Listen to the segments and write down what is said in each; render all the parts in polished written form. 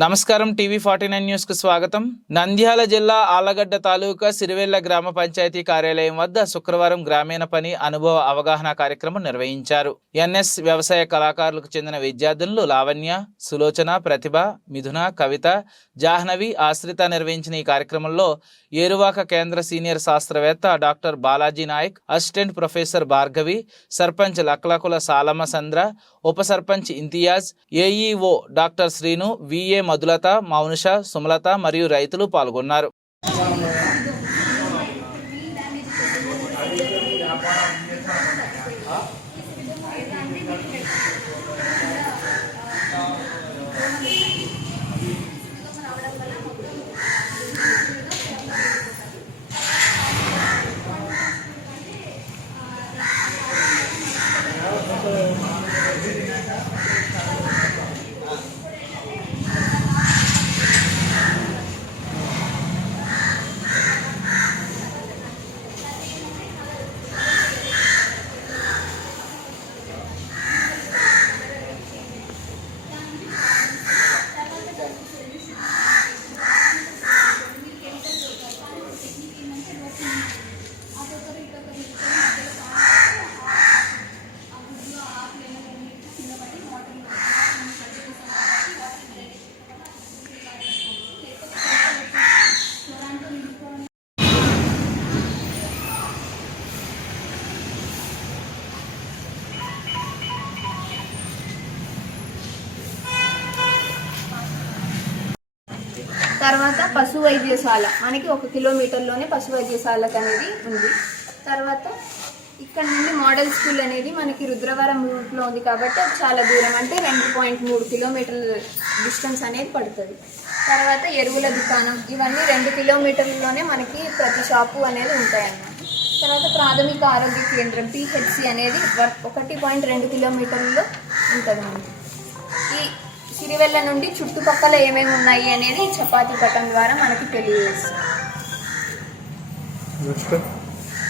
నమస్కారం టీవీ49 న్యూస్ కు స్వాగతం. నంద్యాల జిల్లా ఆళ్లగడ్డ తాలూకా సిరివెల్ల గ్రామ పంచాయతీ కార్యాలయం వద్ద శుక్రవారం గ్రామీణ పని అనుభవ అవగాహన కార్యక్రమం నిర్వహించారు. ఎన్ఎస్ వ్యవసాయ కళాకారులకు చెందిన విద్యార్థులు లావణ్య, సులోచన, ప్రతిభ, మిథున, కవిత, జాహ్నవి, ఆశ్రిత నిర్వహించిన ఈ కార్యక్రమంలో ఏరువాక కేంద్ర సీనియర్ శాస్త్రవేత్త doctor Balaji Nayak, assistant professor Bhargavi, sarpanch Laklakula Salamma Sandra, ఉప sarpanch Imtiaz, AEO doctor Srinu, VA Madhulatha, Mounisha, Sumalatha మరియు రైతులు పాల్గొన్నారు. తర్వాత పశు వైద్యశాల మనకి 1 కిలోమీటర్లోనే పశు వైద్యశాల అనేది ఉంది. తర్వాత ఇక్కడ నుండి మోడల్ స్కూల్ అనేది మనకి రుద్రవరం రూట్లో ఉంది కాబట్టి అది చాలా దూరం, అంటే 2.3 కిలోమీటర్ల డిస్టెన్స్ అనేది పడుతుంది. తర్వాత ఎరువుల దుకాణం, ఇవన్నీ 2 కిలోమీటర్లలోనే మనకి ప్రతి షాపు అనేది ఉంటాయన్నమాట. తర్వాత ప్రాథమిక ఆరోగ్య కేంద్రం పిహెచ్సి అనేది 1.2 కిలోమీటర్లలో ఉంటుంది మనకి. ఈ సిరివెల్ల నుండి చుట్టుపక్కల ఏమేమి ఉన్నాయి అనేది చపాతీ పటం ద్వారా మనకి తెలియజేస్తుంది.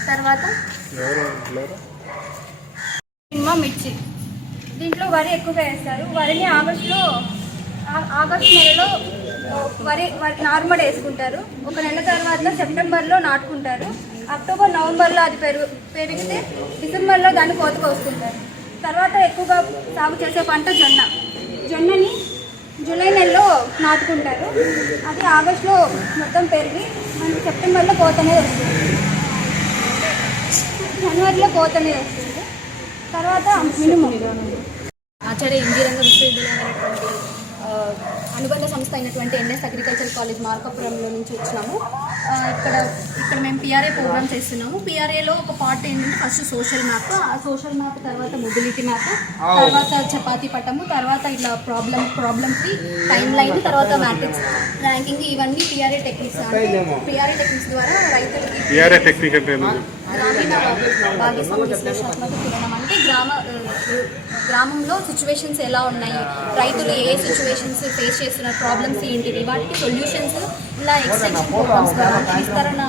తర్వాత మిర్చి, దీంట్లో వరి ఎక్కువగా వేస్తారు. వరిని ఆగస్టు నెలలో వరి నార్మల్ వేసుకుంటారు. 1 నెల తర్వాత సెప్టెంబర్లో నాటుకుంటారు. అక్టోబర్ నవంబర్లో అది పెరిగితే డిసెంబర్లో దాన్ని కోతకు వస్తుంటారు. తర్వాత ఎక్కువగా సాగు చేసే పంట జొన్నని జూలై నెలలో నాటుకుంటారు. అది ఆగస్టులో మొత్తం పెరిగి మనకి సెప్టెంబర్లో కోత అనేది వస్తుంది, జనవరిలో కోత అనేది వస్తుంది. తర్వాత మినుము, ఆచార్య ఇంజనీరింగ్ విశ్వవిద్యాలయం అనేటువంటి అనుబంధ సంస్థ అయినటువంటి ఎన్ఎస్ అగ్రికల్చర్ కాలేజ్ మార్కాపురంలో నుంచి వచ్చినాము. ఇక్కడ మేము పిఆర్ఏ ప్రోగ్రామ్ చేస్తున్నాము. పిఆర్ఏలో ఒక పార్ట్ ఏంటంటే ఫస్ట్ సోషల్ మ్యాప్, ఆ సోషల్ మ్యాప్ తర్వాత మొబిలిటీ మ్యాప్, తర్వాత చపాతీ పటము, తర్వాత ఇట్లా ప్రాబ్లమ్కి టైం లైన్, తర్వాత మ్యాట్రిక్స్ ర్యాంకింగ్, ఇవన్నీ పిఆర్ఏ టెక్నిక్స్. పిఆర్ఏ టెక్నిక్స్ ద్వారా రైతులకి గ్రామీణ భాగస్వామ్య విశ్లేషణాత్మక కిరణం అంటే గ్రామంలో సిచ్యువేషన్స్ ఎలా ఉన్నాయి, రైతులు ఏ సిచ్యువేషన్స్ ఫేస్ చేస్తున్న ప్రాబ్లమ్స్ ఏంటివి, వాటికి సొల్యూషన్స్ ఇలా ఎక్స్టెన్షన్ ప్రోగ్రామ్స్ ద్వారా విస్తరణ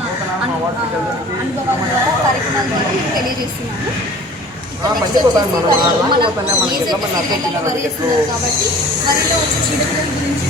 అనుభవాల ద్వారా కార్యక్రమాల ద్వారా మేము తెలియజేస్తున్నాము. మన బీజేపీ సిరివెల్లలో వరి వేస్తున్నారు కాబట్టి వరిలో వచ్చే చీడపురుగుల గురించి